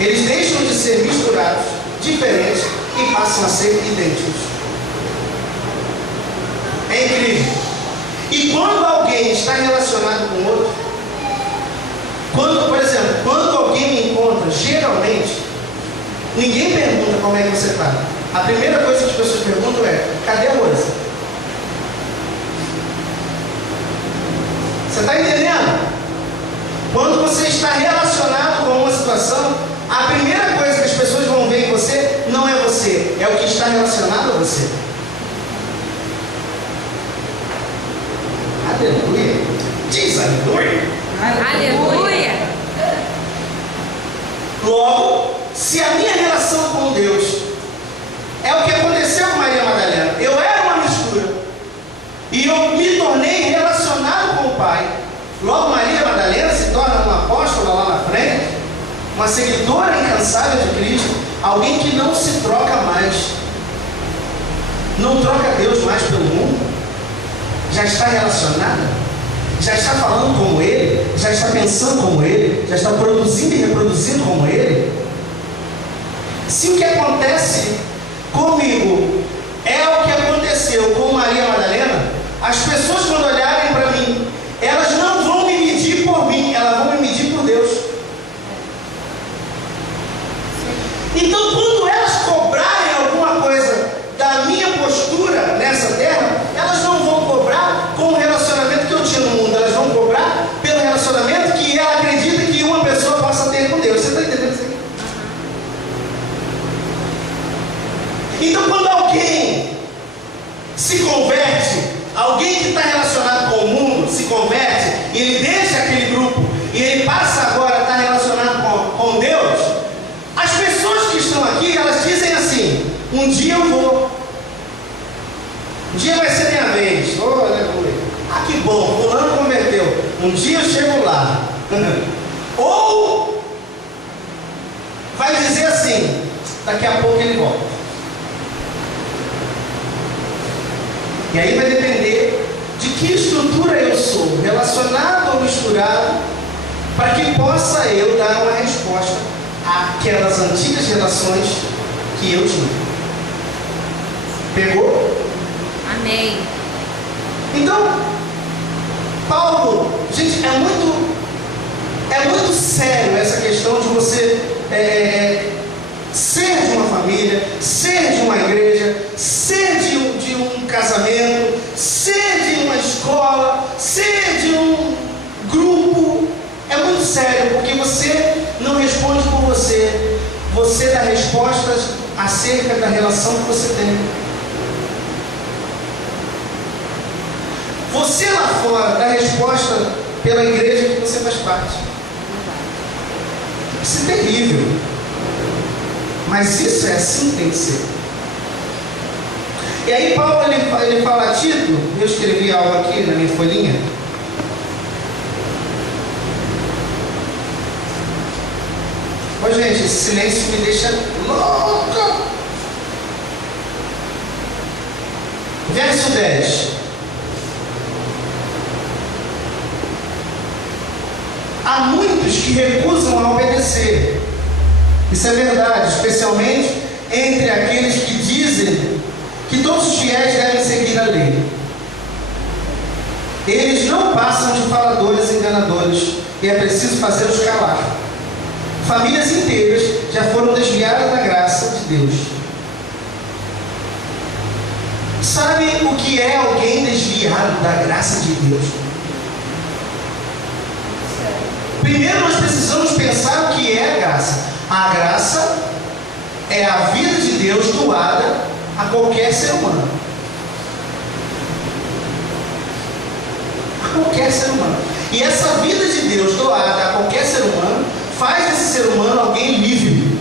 Eles deixam de ser misturados, diferentes, e passam a ser idênticos. É incrível. E quando alguém está relacionado com o outro, por exemplo, quando alguém me encontra, geralmente, ninguém pergunta como é que você está. A primeira coisa que as pessoas perguntam é: cadê a Rosa? Você está entendendo? Quando você está relacionado com uma situação, a primeira coisa que as pessoas vão ver em você não é você, é o que está relacionado a você. Aleluia. Diz aleluia. Aleluia. Logo, se a minha relação com Deus é o que aconteceu com Maria Madalena, eu era uma mistura e eu me tornei relacionado com o Pai. Logo, Maria Madalena se torna uma apóstola lá na frente, uma seguidora incansável de Cristo, alguém que não se troca mais, não troca Deus mais pelo mundo, já está relacionada, já está falando como Ele, já está pensando como Ele, já está produzindo e reproduzindo como Ele. Se o que acontece comigo é o que aconteceu com Maria Madalena, as pessoas quando olharem para mim, elas não vão me medir por mim, elas vão me medir por Deus. Então, quando elas cobrarem alguma coisa da minha postura nessa terra, elas não vão cobrar com o relacionamento que eu tinha no mundo, elas vão cobrar pelo relacionamento que ela acredita que uma pessoa possa ter com Deus. Você está entendendo isso aqui? Então, quando alguém se converte, alguém que está relacionado com o mundo se converte, e ele deixa aquele grupo e ele passa agora a estar relacionado com Deus, as pessoas que estão aqui, elas dizem assim: um dia eu vou, um dia vai ser minha vez. Oh, aleluia. Ah, que bom, fulano converteu, um dia eu chego lá. Ou vai dizer assim: daqui a pouco ele volta. E aí vai depender de que estrutura eu sou, relacionado ou misturado, para que possa eu dar uma resposta àquelas antigas relações que eu tinha. Pegou? Amém. Então, Paulo, gente, é muito sério essa questão de você ser de uma família, ser de uma igreja, ser de um casamento, ser de uma escola, ser de um grupo. É muito sério, porque você não responde por você, você dá respostas acerca da relação que você tem. Você lá fora dá resposta pela igreja que você faz parte. Isso é terrível. Mas isso é assim que tem que ser. E aí Paulo ele fala a Tito, eu escrevi algo aqui na minha folhinha. Gente, esse silêncio me deixa louca. Verso 10. Há muitos que recusam a obedecer. Isso é verdade, especialmente entre aqueles que dizem que todos os fiéis devem seguir a lei. Eles não passam de faladores enganadores e é preciso fazê-los calar. Famílias inteiras já foram desviadas da graça de Deus. Sabe o que é alguém desviado da graça de Deus? Primeiro nós precisamos pensar o que é a graça. A graça é a vida de Deus doada a qualquer ser humano. A qualquer ser humano. E essa vida de Deus doada a qualquer ser humano faz desse ser humano alguém livre.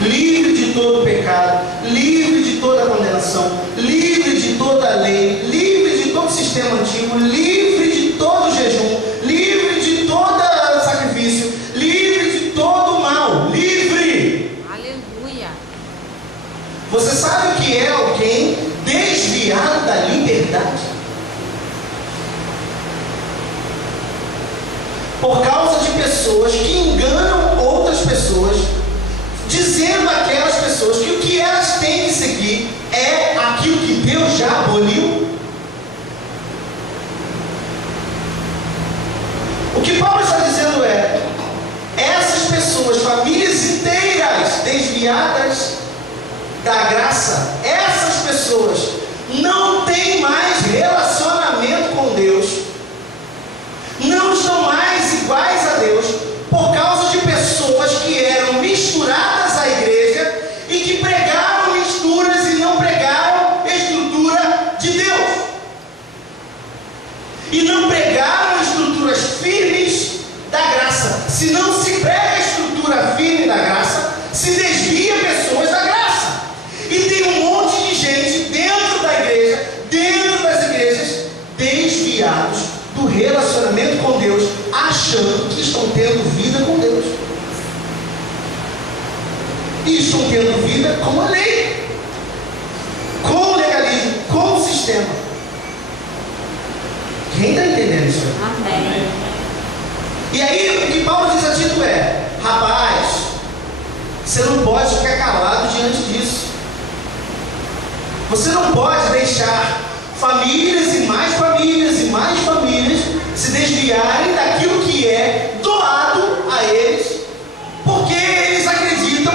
Livre de todo pecado, livre de toda condenação, livre de toda lei, livre de todo sistema antigo, livre de todo jejum, livre de todo sacrifício, livre de todo mal, livre. Aleluia. Você sabe o que é alguém desviado da liberdade? Por causa de pessoas que enganam outras pessoas, dizendo àquelas pessoas que o que elas têm que seguir é aquilo que Deus já aboliu. O que Paulo está dizendo é: essas pessoas, famílias inteiras desviadas da graça, essas pessoas não têm mais relacionamento com Deus, não estão mais iguais a Deus, por causa de pessoas que eram misturadas à igreja e que pregaram misturas e não pregaram a estrutura de Deus. E não pregaram estruturas firmes da graça. Se não se prega a estrutura firme da graça, se desvia pessoas da graça. E tem um monte de gente dentro da igreja, dentro das igrejas, desviados do relacionamento com Deus, achando que estão tendo vida com Deus. E estão tendo vida com a lei, com o legalismo, com o sistema. Quem está entendendo isso? Amém. E aí o que Paulo diz a Tito é: rapaz, você não pode ficar calado diante disso. Você não pode deixar famílias e mais famílias e mais famílias se desviarem daquilo que é doado a eles, porque eles acreditam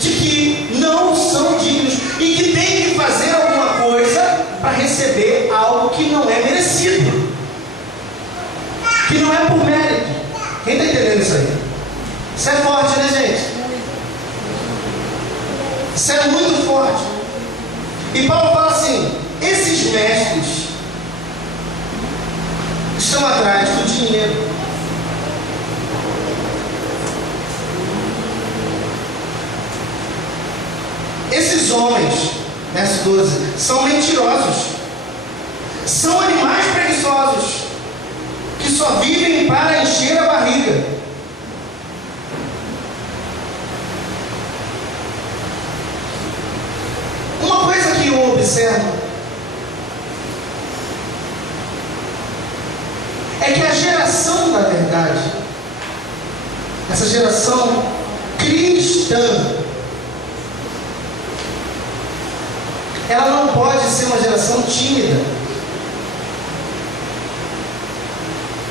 de que não são dignos e que tem que fazer alguma coisa para receber algo que não é merecido, que não é por mérito. Quem está entendendo isso aí? Isso é forte, né, gente? Isso é muito forte. E Paulo fala assim: esses mestres estão atrás do dinheiro. Esses homens, verso 12, são mentirosos, são animais preguiçosos, que só vivem para encher a barriga. Uma coisa que eu observo é que a geração da verdade, essa geração cristã, ela não pode ser uma geração tímida.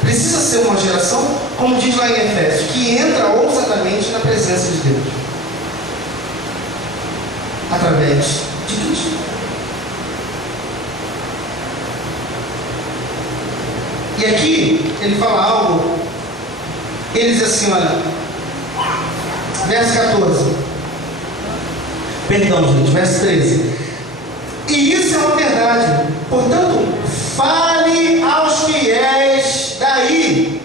Precisa ser uma geração, como diz lá em Efésios, que entra ousadamente na presença de Deus, através de Cristo. E aqui ele fala algo. Ele diz assim, olha, verso 14, perdão, gente, verso 13: e isso é uma verdade, portanto, fale aos fiéis daí,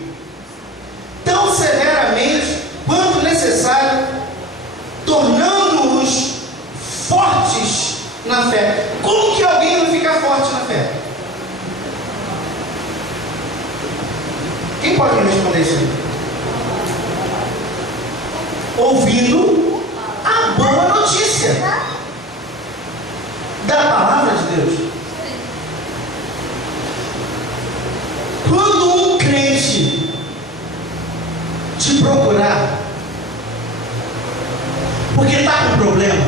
tão severamente quanto necessário, tornando-os fortes na fé. Como que alguém vai ficar forte na fé? Quem pode me responder isso aí? ouvindo a boa notícia da palavra de Deus. Quando um crente te procurar porque está com problema,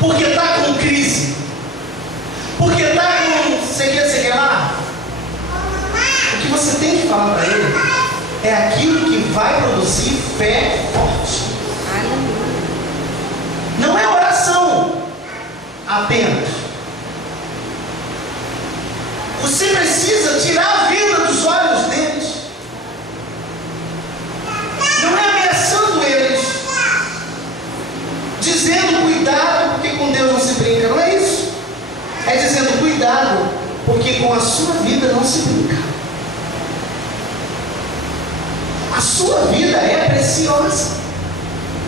porque está com crise, porque está com sei que lá, o que você tem que falar para ele é aquilo que vai produzir fé forte. Não é oração apenas. Você precisa tirar a vida dos olhos deles. Não é ameaçando eles, dizendo cuidado porque com Deus não se brinca. Não é isso. É dizendo cuidado porque com a sua vida não se brinca. A sua vida é preciosa,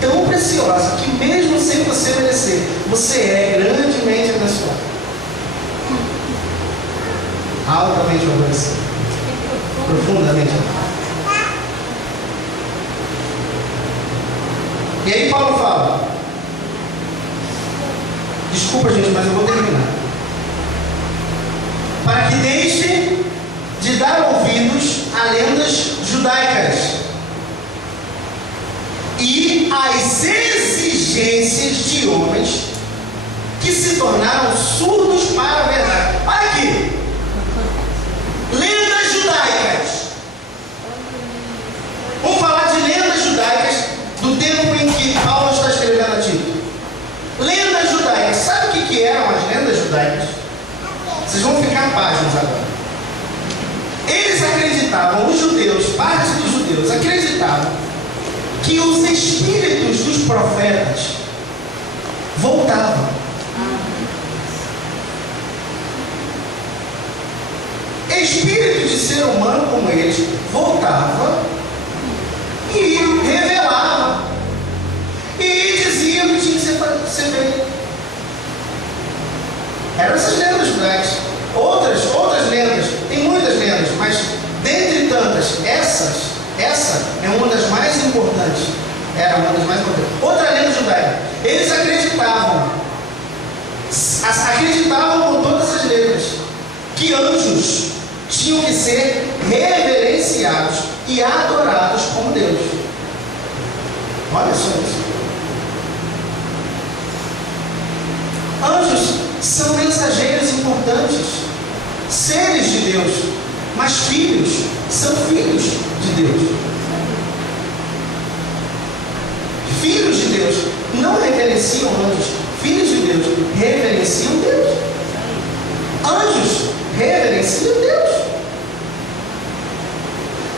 tão preciosa que mesmo sem você merecer, você é grandemente abençoado, altamente abençoado, profundamente abençoado. E aí Paulo fala, desculpa gente, mas eu vou terminar, para que deixe de dar ouvidos a lendas judaicas e às exigências de homens que se tornaram surdos para a verdade. Olha aqui, lendas judaicas. Vamos falar de lendas judaicas do tempo em que Paulo está escrevendo a Tito. Lendas judaicas. Sabe o que eram as lendas judaicas? Vocês vão ficar páginas agora. Eles acreditavam, os judeus, parte dos judeus, acreditavam que os espíritos dos profetas voltavam. Espírito de ser humano como eles voltava e revelava e dizia o que tinha que ser feito. Eram essas lendas judaicas. Outras lendas, tem muitas lendas, mas dentre tantas, essa é uma das mais importantes. Era uma das mais importantes. Outra lenda judaica. Eles acreditavam com todas as letras, que anjos tinham que ser reverenciados e adorados como Deus. Olha só isso. Anjos são mensageiros importantes, seres de Deus, mas filhos são filhos de Deus. Filhos de Deus não reverenciam anjos, filhos de Deus reverenciam Deus. Anjos reverenciam Deus.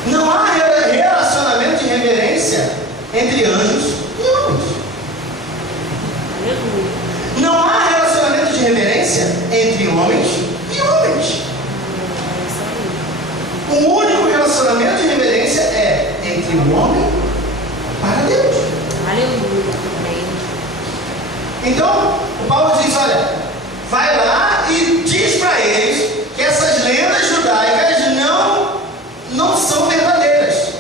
Não há relacionamento de reverência entre anjos e homens. Não há relacionamento de reverência entre homens e homens. O único relacionamento de reverência é entre o homem para Deus. Aleluia. Então, o Paulo diz, olha, vai lá e diz para eles que essas lendas judaicas não são verdadeiras.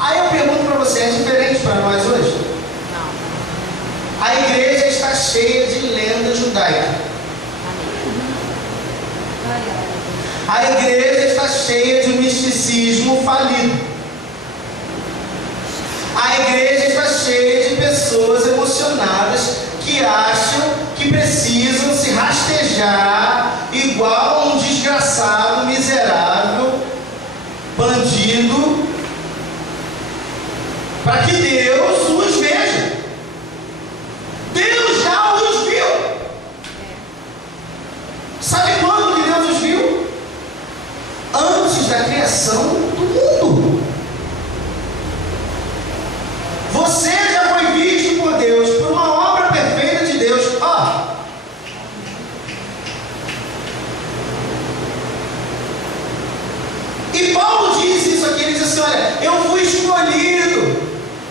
Aí eu pergunto para você, é diferente para nós hoje? Não. A igreja está cheia de lenda judaica. A igreja está cheia de misticismo falido. A igreja está cheia de pessoas emocionadas que acham que precisam se rastejar igual a um desgraçado, miserável, bandido, para que Deus os veja. Deus já os viu. Sabe quando que Deus os viu? Antes da criação do mundo. Você já foi visto por Deus, por uma obra perfeita de Deus. E Paulo diz isso aqui, ele diz assim, olha, eu fui escolhido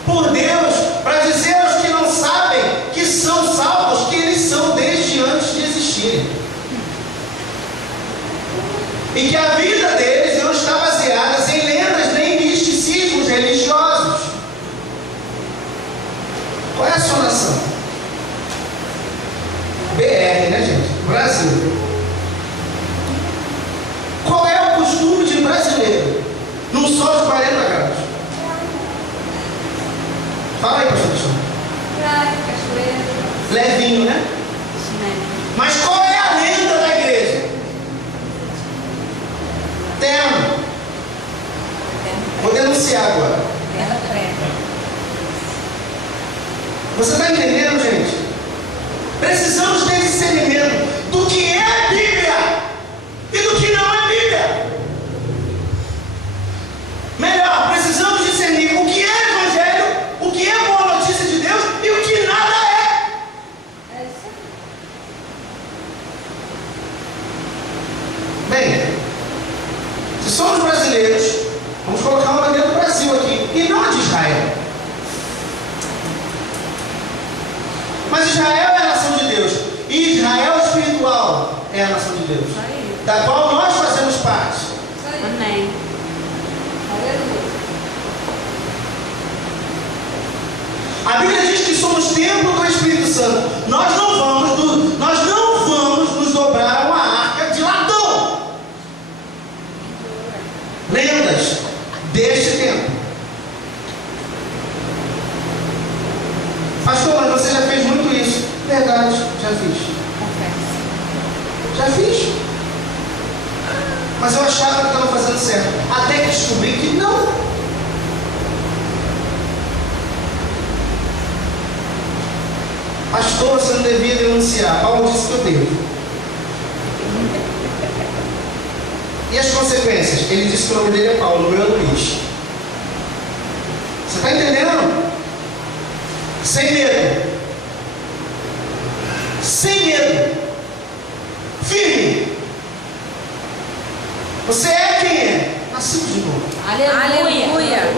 por Deus para dizer aos que não sabem que são salvos, que eles são desde antes de existirem. E que a vida deles não está baseada em lendas nem misticismos religiosos. BR, né, gente? Brasil. Qual é o costume de brasileiro num sol de 40 graus? Fala aí, pastor Cristiano. Praia, cachoeira. Levinho, né? Mas qual é a lenda da igreja? Terno. Vou denunciar agora. Você está entendendo, gente? Precisamos ter discernimento do que é Bíblia e do que não é Bíblia. Melhor, precisamos discernir o que é Evangelho, o que é boa notícia de Deus e o que nada é. Bem, se somos brasileiros, vamos colocar uma bandeira do Brasil aqui, e não a de Israel. Mas Israel é a nação de Deus, e Israel espiritual é a nação de Deus, da qual nós fazemos parte. Amém. A Bíblia diz que somos templo do Espírito Santo. Nós não vamos nos dobrar a uma arca de latão. Lendas deste tempo. Pastor, mas você já fez muito isso. Verdade, já fiz. Já fiz. Mas eu achava que estava fazendo certo. Até que descobri que não. Pastor, você não devia denunciar. Paulo disse que eu devo. E as consequências? Ele disse que o nome dele é Paulo, o meu é Luiz. Você está entendendo? Sem medo. Sem medo. Firme. Você é quem é? Nascido de novo. Aleluia.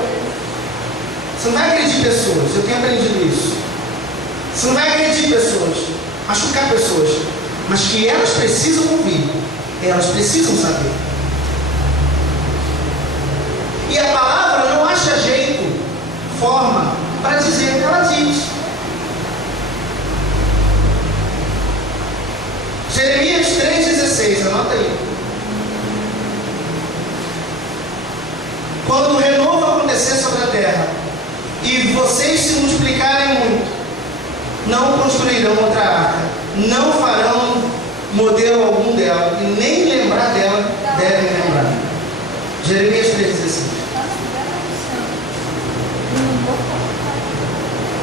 Você não vai agredir pessoas. Eu tenho aprendido isso. Você não vai agredir pessoas, machucar pessoas, mas que elas precisam ouvir, elas precisam saber. E a palavra não acha jeito, forma, para dizer o que ela diz. Jeremias 3,16, anota aí. Quando o renovo acontecer sobre a terra e vocês se multiplicarem muito, não construirão outra arca, não farão modelo algum dela, e nem lembrar dela devem lembrar. Jeremias 3,16.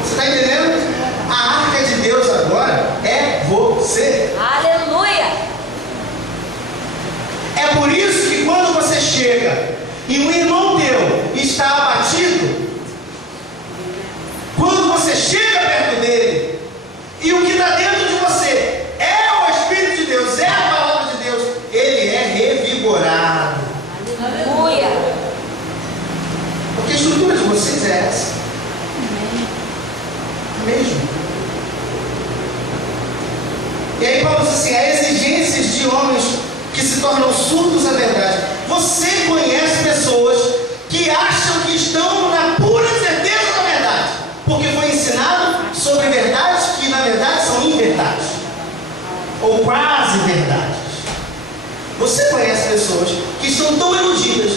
Você está entendendo? A arca de Deus agora é você. Aleluia. É por isso que quando você chega e um irmão teu está abatido, quando você chega perto dele, e o que está dentro de você é o Espírito de Deus, é a palavra de Deus, ele é revigorado. Aleluia. Porque a estrutura de vocês é essa. Mesmo. E aí Paulo diz assim, há exigências de homens que se tornam surdos à verdade. Você conhece pessoas que acham que estão na pura certeza da verdade, porque foi ensinado sobre verdades que na verdade são inverdades, ou quase verdades. Você conhece pessoas que estão tão iludidas,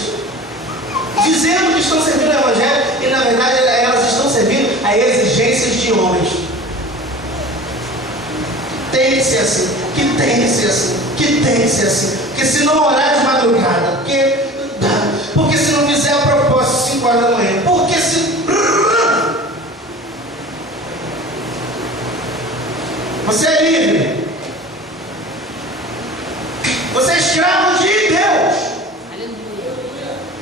dizendo que estão servindo o Evangelho, e na verdade elas estão servindo a exigências de homens. Tem que ser assim, que tem que ser assim, que tem que ser assim, porque se não orar de madrugada, porque se não fizer a propósito 5 horas da manhã, porque se... Você é livre. Você é escravo de Deus.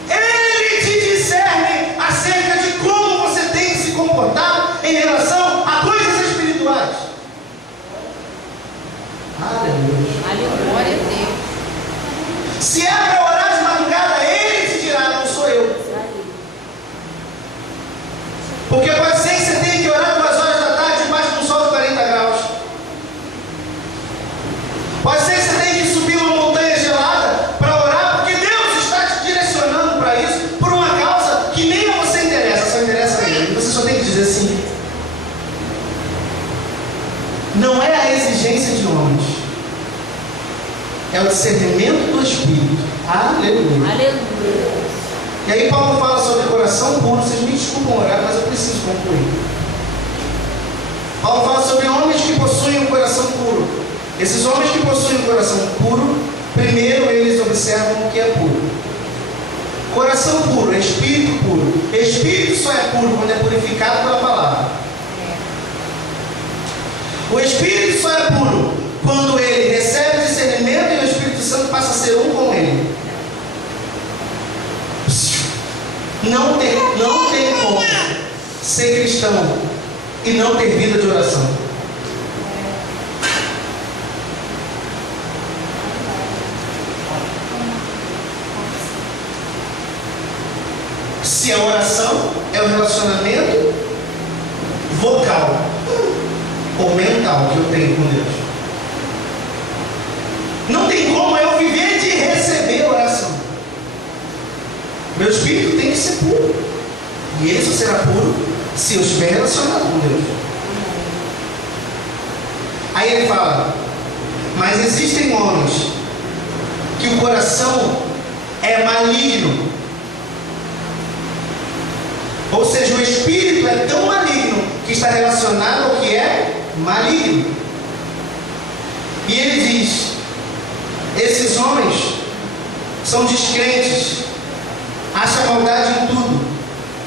Ele te discerne acerca de como você tem que se comportar em relação a coisas espirituais. Aleluia. Glória a Deus. Se é para orar de madrugada, ele te dirá, não sou eu. Porque pode ser que você tenha que orar 2 horas da tarde debaixo de um sol de 40 graus. discernimento do Espírito. Aleluia. Aleluia. E aí Paulo fala sobre coração puro. Vocês me desculpam orar, mas eu preciso concluir. Paulo fala sobre homens que possuem um coração puro. Esses homens que possuem um coração puro, primeiro eles observam o que é puro. Coração puro, espírito puro. Espírito só é puro quando é purificado pela palavra. O espírito só é puro quando ele recebe discernimento e o Espírito Santo passa a ser um com ele. Não tem como ser cristão e não ter vida de oração. Se a oração é o relacionamento vocal ou mental que eu tenho com Deus, não tem como eu viver de receber oração. Meu espírito tem que ser puro. E ele só será puro se eu estiver relacionado com Deus. Aí ele fala: mas existem homens que o coração é maligno. Ou seja, o espírito é tão maligno que está relacionado ao que é maligno. E ele diz: esses homens são descrentes, acham maldade em tudo,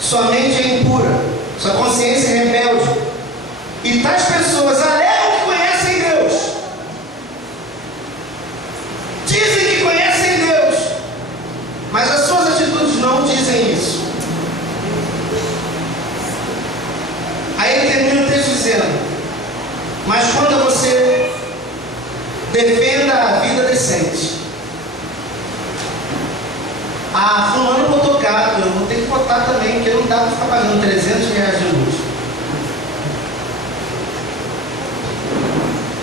sua mente é impura, sua consciência é rebelde. E tais pessoas alegam que conhecem Deus, dizem que conhecem Deus, mas as suas atitudes não dizem isso. Aí ele termina o texto dizendo: mas quando você defenda a vida decente. Fulano botou gato, eu vou ter que botar também, porque não dá para ficar pagando R$300 de luz.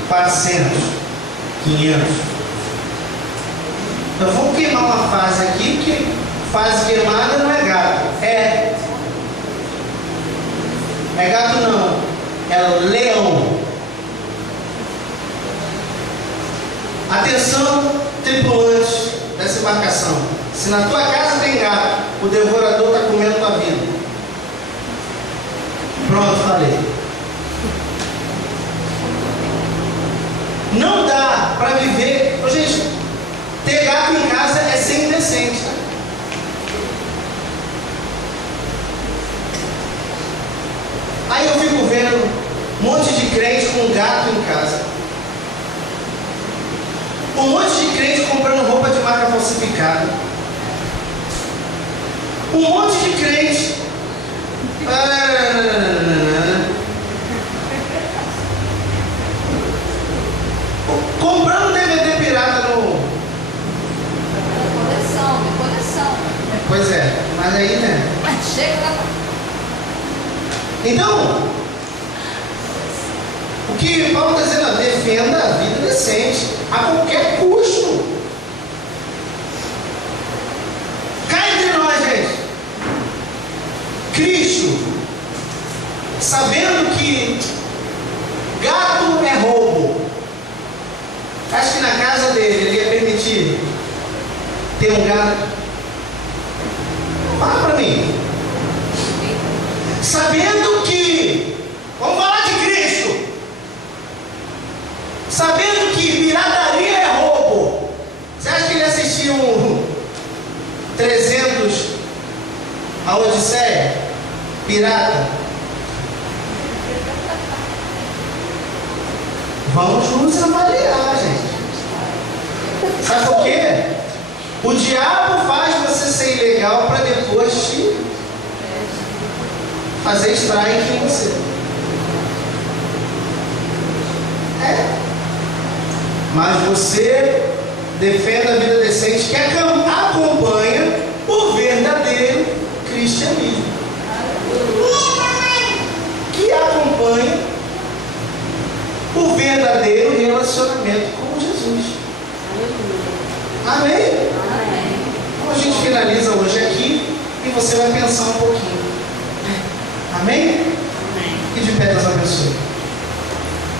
400, 500. Eu vou queimar uma fase aqui, porque fase queimada não é gato. É gato não, é leão. Atenção, tripulantes dessa embarcação. Se na tua casa tem gato, o devorador está comendo tua vida. Pronto, falei. Não dá para viver. Ô, gente, ter gato em casa é ser indecente, tá? Aí eu fico vendo um monte de crente com gato em casa. Um monte de crente comprando roupa de marca falsificada. Um monte de crente comprando DVD pirata no... Coleção. Pois é, mas aí, né? Chega lá. Então, o que Paulo está dizendo? Defenda a vida decente a qualquer custo. Cá entre nós, gente. Cristo, sabendo que gato é roubo, acho que na casa dele ele ia permitir ter um gato? Fala para mim. Sabendo que, vamos falar de Cristo, sabendo que pirataria é roubo, você acha que ele assistiu 300 a Odisseia? Pirata? Vamos nos avaliar, gente. Sabe por quê? O diabo faz você ser ilegal para depois te fazer strike em você. Mas você defenda a vida decente que acompanha o verdadeiro cristianismo. Que acompanha o verdadeiro relacionamento com Jesus. Amém? Então a gente finaliza hoje aqui e você vai pensar um pouquinho. Amém?